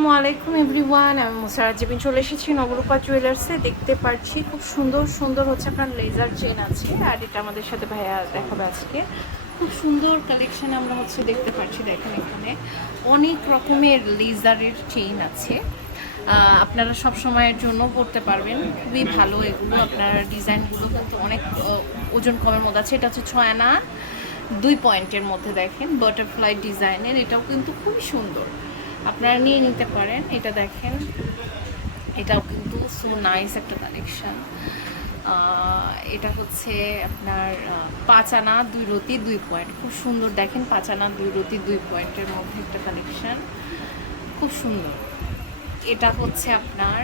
আসসালামু আলাইকুম এভরিওয়ান, আমি মুসারাত জেবিন চলে এসেছি নবরূপা জুয়েলার্সে দেখতে পাচ্ছি খুব সুন্দর সুন্দর হচ্ছে আপনার লেজার চেন আছে আর এটা আমাদের সাথে ভাইয়া দেখাবে আজকে। খুব সুন্দর কালেকশন আমরা হচ্ছে দেখতে পাচ্ছি দেখেন এখানে। অনেক রকমের লেজারের চেইন আছে। আপনারা সব সময়ের জন্য পড়তে পারবেন। খুবই ভালো এগুলো, আপনার ডিজাইনগুলো কিন্তু অনেক ওজন কমের মধ্যে আছে। এটা হচ্ছে ছয় আনা, দুই পয়েন্টের মধ্যে দেখেন। বাটারফ্লাই ডিজাইনের এটাও কিন্তু খুবই সুন্দর। আপনারা নিয়ে নিতে পারেন এটা দেখেন। এটাও কিন্তু সো নাইস একটা কালেকশান এটা হচ্ছে আপনার আহ, পাঁচ আনা দুই রতি দুই পয়েন্ট খুব সুন্দর দেখেন পাঁচ আনা দুই রতি দুই পয়েন্টের মধ্যে একটা কালেকশান খুব সুন্দর। এটা হচ্ছে আপনার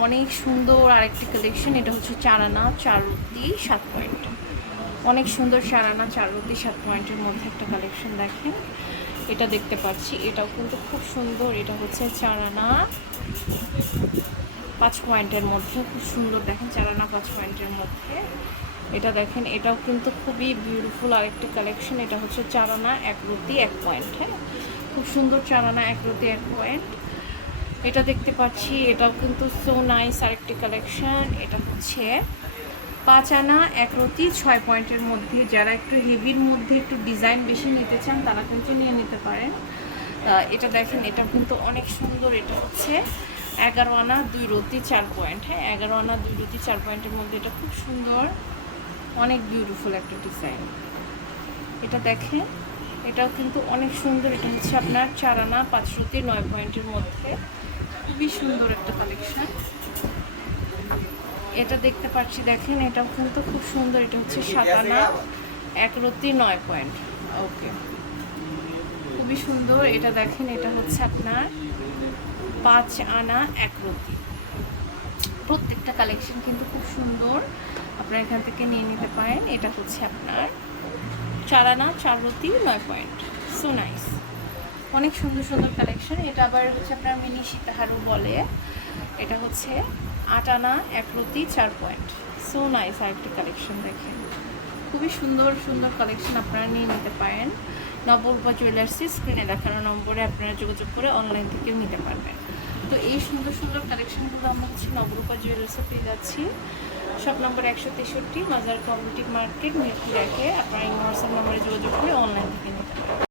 অনেক সুন্দর আরেকটি কালেকশন এটা হচ্ছে চার আনা চার রতি সাত পয়েন্ট অনেক সুন্দর সারানা চারবতি সাত পয়েন্টের মধ্যে একটা কালেকশন দেখেন। এটা দেখতে পাচ্ছি। এটাও কিন্তু খুব সুন্দর। এটা হচ্ছে চারানা পাঁচ পয়েন্টের মধ্যে। খুব সুন্দর দেখেন চারানা পাঁচ পয়েন্টের মধ্যে। এটা দেখেন, এটাও কিন্তু খুবই বিউটিফুল আরেকটি কালেকশন এটা হচ্ছে চারানা এক রতি এক পয়েন্ট হ্যাঁ? খুব সুন্দর চারানা এক রতি এক পয়েন্ট। এটা দেখতে পাচ্ছি। এটাও কিন্তু সো নাইস আরেকটি কালেকশন এটা হচ্ছে পাঁচ আনা, এক রতি, ছয় পয়েন্টের মধ্যে। যারা একটু হেভির মধ্যে একটু ডিজাইন বেশি নিতে চান, তারা কিন্তু নিয়ে নিতে পারেন। এটা দেখেন, এটা কিন্তু অনেক সুন্দর। এটা হচ্ছে এগারো আনা, দুই রতি, চার পয়েন্ট। হ্যাঁ এগারো আনা, দুই রতি, চার পয়েন্টের মধ্যে এটা খুব সুন্দর। অনেক বিউটিফুল একটা ডিজাইন এটা দেখেন, এটাও কিন্তু অনেক সুন্দর। এটা হচ্ছে আপনার চার আনা, পাঁচ রতি, নয় পয়েন্টের মধ্যে। খুবই সুন্দর একটা কালেকশন এটা দেখতে পাচ্ছি, দেখেন, এটাও কিন্তু খুব সুন্দর, এটা হচ্ছে সাতানা। এক রতি নয় পয়েন্ট। ওকে। খুবই সুন্দর, এটা দেখেন, এটা হচ্ছে আপনার পাঁচ আনা এক রতি প্রত্যেকটা কালেকশন কিন্তু খুব সুন্দর, আপনারা এখান থেকে নিয়ে নিতে পারেন, এটা হচ্ছে আপনার চার আনা, চার রতি নয় পয়েন্ট। সো নাইস অনেক সুন্দর সুন্দর কালেকশন, এটা আবার হচ্ছে আপনার মিনি সীতাহারও বলে, এটা হচ্ছে আট আনা, এক রতি, চার পয়েন্ট। সো নাইস আরেকটি কালেকশন দেখেন। খুবই সুন্দর সুন্দর কালেকশন আপনারা নিয়ে নিতে পারেন। নবরূপা জুয়েলার্সি স্ক্রিনে দেখানো নম্বরে আপনারা যোগাযোগ করে অনলাইন থেকেও নিতে পারবেন। তো এই সুন্দর সুন্দর কালেকশনগুলো আমরা হচ্ছে নবরূপা জুয়েলার্সে পেয়ে যাচ্ছি। সব নম্বর একশো তেষট্টি মাজার কমিউনিটি মার্কেট মিরপুর একে। আপনারা এই নম্বরে যোগাযোগ করে অনলাইন থেকে নিতে পারেন